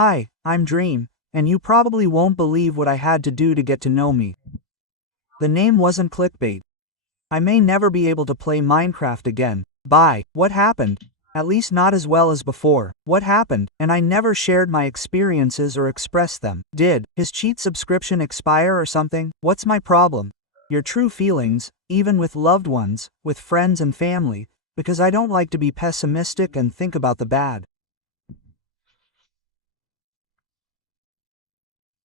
Hi, I'm Dream, and you probably won't believe what I had to do to get to know me. The name wasn't clickbait. I may never be able to play Minecraft again. Bye. What happened? At least not as well as before. What happened? And I never shared my experiences or expressed them. Did his cheat subscription expire or something? What's my problem? Your true feelings, even with loved ones, with friends and family, because I don't like to be pessimistic and think about the bad.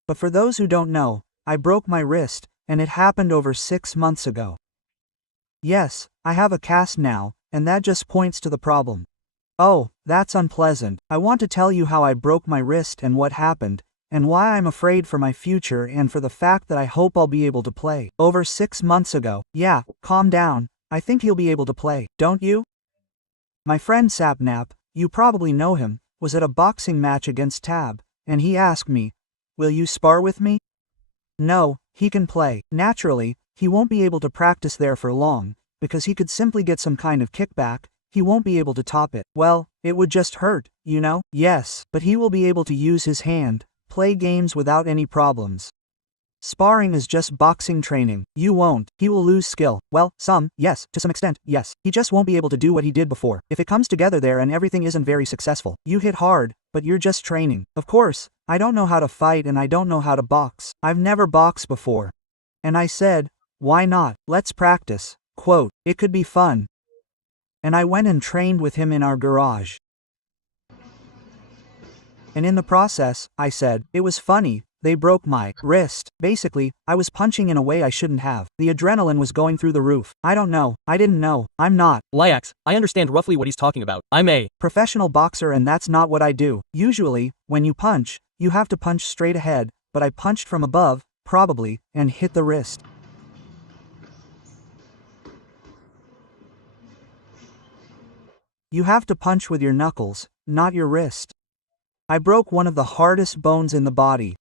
But for those who don't know, I broke my wrist, and it happened over 6 months ago. Yes, I have a cast now, and that just points to the problem. Oh, that's unpleasant. I want to tell you how I broke my wrist and what happened, and why I'm afraid for my future and for the fact that I hope I'll be able to play. Over 6 months ago. Yeah, calm down. I think he'll be able to play, don't you? My friend Sapnap, you probably know him, was at a boxing match against Tab, and he asked me, will you spar with me? No, he can play. Naturally, he won't be able to practice there for long, because he could simply get some kind of kickback. He won't be able to top it. Well, it would just hurt, you know? Yes, but he will be able to use his hand, play games without any problems. Sparring is just boxing training. You won't. He will lose skill. Well, yes, to some extent, yes. He just won't be able to do what he did before. If it comes together there and everything isn't very successful, you hit hard, but you're just training. Of course, I don't know how to fight and I don't know how to box. I've never boxed before. And I said, why not? Let's practice. Quote, it could be fun. And I went and trained with him in our garage. And in the process, I said, it was funny, they broke my wrist. Basically, I was punching in a way I shouldn't have. The adrenaline was going through the roof. I don't know. I didn't know. I'm not. Lyax, I understand roughly what he's talking about. I'm a professional boxer and that's not what I do. Usually, when you punch, you have to punch straight ahead, but I punched from above, probably, and hit the wrist. You have to punch with your knuckles, not your wrist. I broke one of the hardest bones in the body.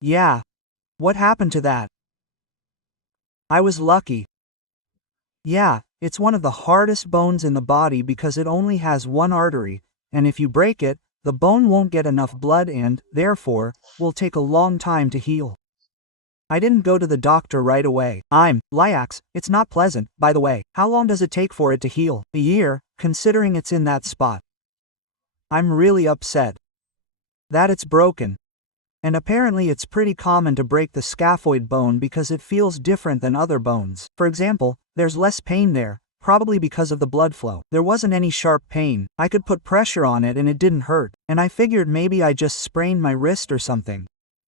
Yeah. What happened to that? I was lucky. Yeah, it's one of the hardest bones in the body because it only has one artery, and if you break it, the bone won't get enough blood and, therefore, will take a long time to heal. I didn't go to the doctor right away. Lyax, it's not pleasant, by the way. How long does it take for it to heal? A year, considering it's in that spot. I'm really upset that it's broken. And apparently it's pretty common to break the scaphoid bone because it feels different than other bones. For example, there's less pain there, probably because of the blood flow. There wasn't any sharp pain. I could put pressure on it and it didn't hurt. And I figured maybe I just sprained my wrist or something.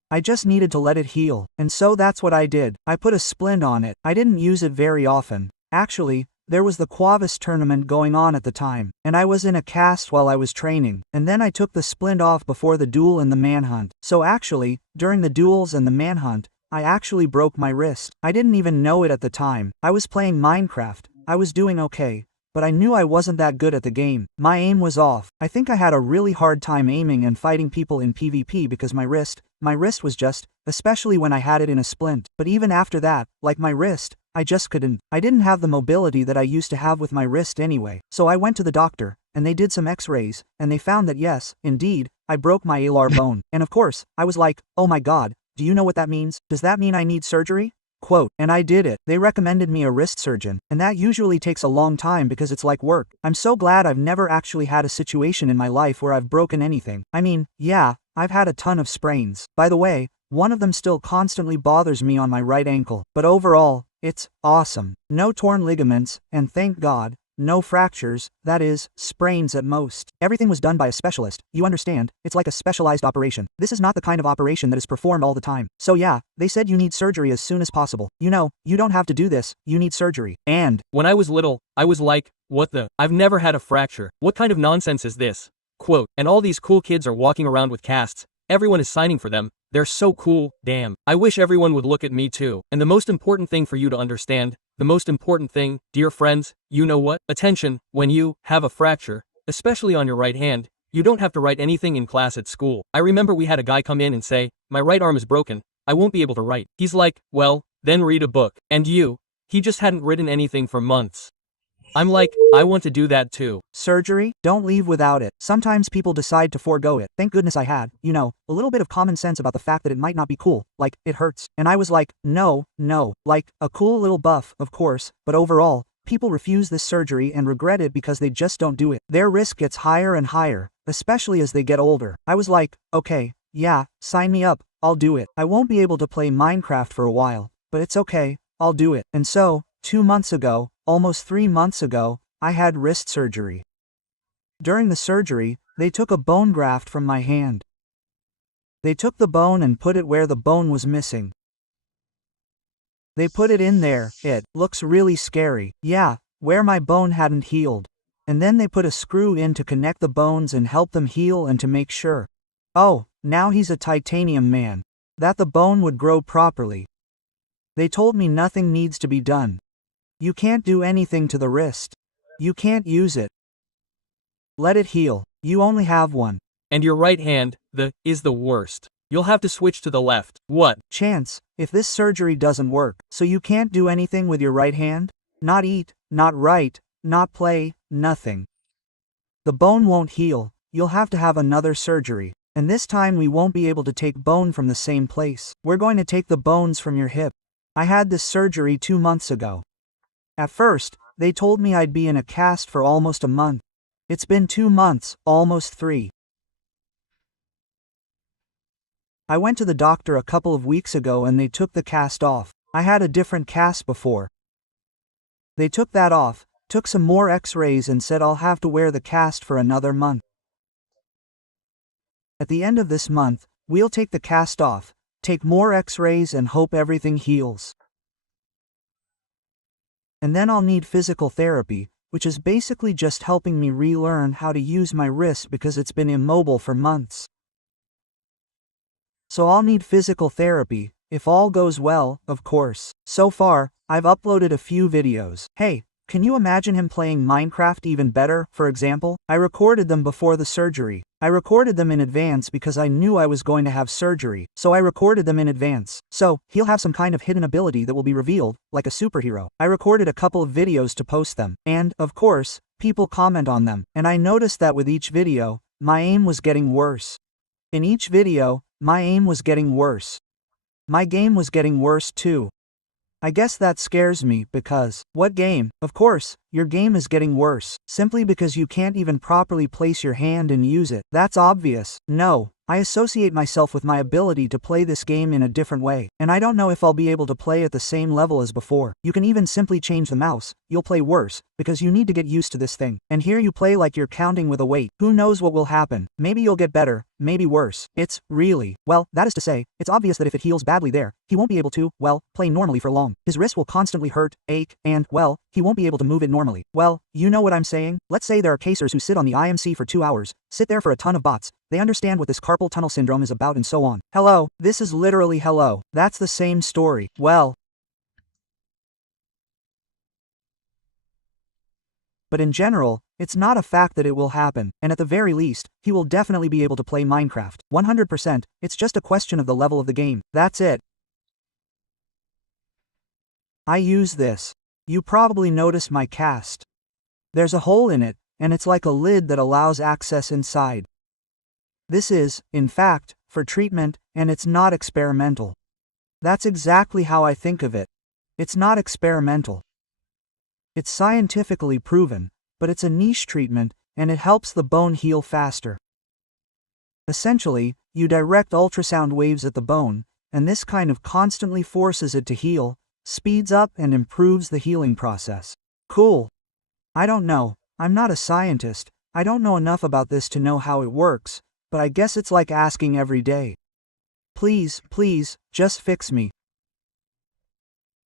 I just needed to let it heal. And so that's what I did. I put a splint on it. I didn't use it very often. Actually, there was the Quavis tournament going on at the time, and I was in a cast while I was training, and then I took the splint off before the duel and the manhunt. So actually, during the duels and the manhunt, I actually broke my wrist. I didn't even know it at the time. I was playing Minecraft. I was doing okay, but I knew I wasn't that good at the game. My aim was off. I think I had a really hard time aiming and fighting people in PvP because my wrist was just, especially when I had it in a splint. But even after that, like my wrist, I just couldn't. I didn't have the mobility that I used to have with my wrist anyway. So I went to the doctor, and they did some x-rays, and they found that yes, indeed, I broke my alar bone. And of course, I was like, oh my god, do you know what that means? Does that mean I need surgery? Quote, and I did it. They recommended me a wrist surgeon, and that usually takes a long time because it's like work. I'm so glad I've never actually had a situation in my life where I've broken anything. I mean, yeah, I've had a ton of sprains. By the way, one of them still constantly bothers me on my right ankle. But overall, it's awesome. No torn ligaments, and thank God, no fractures, that is, sprains at most. Everything was done by a specialist, you understand, it's like a specialized operation. This is not the kind of operation that is performed all the time. So yeah, they said you need surgery as soon as possible. You know, you don't have to do this, you need surgery. And when I was little, I was like, what the? I've never had a fracture. What kind of nonsense is this? Quote, and all these cool kids are walking around with casts. Everyone is signing for them. They're so cool, damn. I wish everyone would look at me too. And the most important thing for you to understand, the most important thing, dear friends, you know what? Attention, when you have a fracture, especially on your right hand, you don't have to write anything in class at school. I remember we had a guy come in and say, my right arm is broken, I won't be able to write. He's like, well, then read a book. And you He just hadn't written anything for months. I'm like, I want to do that too. Surgery? Don't leave without it. Sometimes people decide to forego it. Thank goodness I had, a little bit of common sense about the fact that it might not be cool, like, it hurts. And I was like, no, like, a cool little buff, of course, but overall, people refuse this surgery and regret it because they just don't do it. Their risk gets higher and higher, especially as they get older. I was like, okay, yeah, sign me up, I'll do it. I won't be able to play Minecraft for a while, but it's okay, I'll do it. And so, 2 months ago, almost 3 months ago, I had wrist surgery. During the surgery, they took a bone graft from my hand. They took the bone and put it where the bone was missing. They put it in there. It looks really scary. Yeah, where my bone hadn't healed. And then they put a screw in to connect the bones and help them heal and to make sure. Oh, now he's a titanium man. That the bone would grow properly. They told me nothing needs to be done. You can't do anything to the wrist. You can't use it. Let it heal. You only have one. And your right hand, is the worst. You'll have to switch to the left. What? Chance, if this surgery doesn't work, so you can't do anything with your right hand? Not eat, not write, not play, nothing. The bone won't heal, you'll have to have another surgery. And this time we won't be able to take bone from the same place. We're going to take the bones from your hip. I had this surgery 2 months ago. At first, they told me I'd be in a cast for almost a month. It's been 2 months, almost 3. I went to the doctor a couple of weeks ago and they took the cast off. I had a different cast before. They took that off, took some more x-rays and said I'll have to wear the cast for another month. At the end of this month, we'll take the cast off, take more x-rays and hope everything heals. And then I'll need physical therapy, which is basically just helping me relearn how to use my wrist because it's been immobile for months. So I'll need physical therapy, if all goes well, of course. So far, I've uploaded a few videos. Hey, can you imagine him playing Minecraft even better, for example? I recorded them before the surgery. I recorded them in advance because I knew I was going to have surgery, so I recorded them in advance. So, he'll have some kind of hidden ability that will be revealed, like a superhero. I recorded a couple of videos to post them, and, of course, people comment on them. And I noticed that with each video, my aim was getting worse. In each video, my aim was getting worse. My game was getting worse too. I guess that scares me because, what game? Of course, your game is getting worse, simply because you can't even properly place your hand and use it. That's obvious. No, I associate myself with my ability to play this game in a different way, and I don't know if I'll be able to play at the same level as before. You can even simply change the mouse, you'll play worse, because you need to get used to this thing. And here you play like you're counting with a weight. Who knows what will happen? Maybe you'll get better, maybe worse. It's really, well, that is to say, it's obvious that if it heals badly there, he won't be able to, well, play normally for long. His wrist will constantly hurt, ache, and, well, he won't be able to move it normally. Well, you know what I'm saying? Let's say there are casers who sit on the IMC for 2 hours, sit there for a ton of bots. They understand what this carpal tunnel syndrome is about and so on. Hello, this is literally hello. That's the same story. Well, but in general, it's not a fact that it will happen, and at the very least, he will definitely be able to play Minecraft. 100%, it's just a question of the level of the game. That's it. I use this. You probably notice my cast. There's a hole in it, and it's like a lid that allows access inside. This is, in fact, for treatment, and it's not experimental. That's exactly how I think of it. It's not experimental. It's scientifically proven, but it's a niche treatment, and it helps the bone heal faster. Essentially, you direct ultrasound waves at the bone, and this kind of constantly forces it to heal, speeds up and improves the healing process. Cool. I don't know, I'm not a scientist, I don't know enough about this to know how it works, but I guess it's like asking every day. Please, please, just fix me.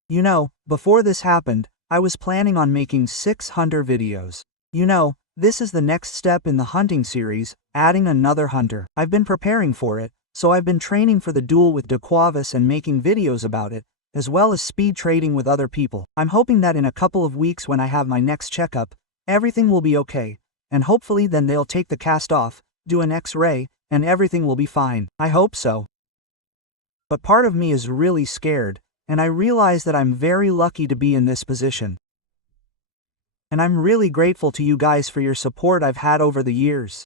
You know, before this happened, I was planning on making 6 hunter videos. You know, this is the next step in the hunting series, adding another hunter. I've been preparing for it, so I've been training for the duel with DeQuavis and making videos about it, as well as speed trading with other people. I'm hoping that in a couple of weeks when I have my next checkup, everything will be okay, and hopefully then they'll take the cast off, do an X-ray, and everything will be fine. I hope so. But part of me is really scared, and I realize that I'm very lucky to be in this position. And I'm really grateful to you guys for your support I've had over the years.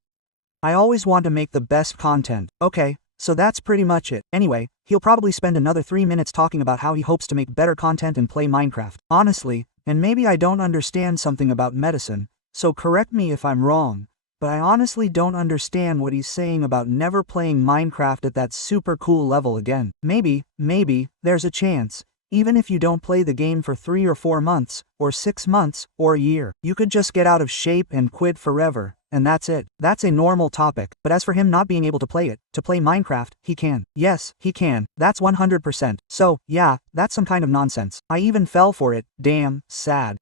I always want to make the best content. Okay, so that's pretty much it. Anyway, he'll probably spend another 3 minutes talking about how he hopes to make better content and play Minecraft. Honestly, and maybe I don't understand something about medicine, so correct me if I'm wrong, but I honestly don't understand what he's saying about never playing Minecraft at that super cool level again. Maybe, there's a chance, even if you don't play the game for 3 or 4 months, or 6 months, or a year, you could just get out of shape and quit forever, and that's it. That's a normal topic, but as for him not being able to play Minecraft, he can. Yes, he can, that's 100%. So, yeah, that's some kind of nonsense. I even fell for it, damn, sad.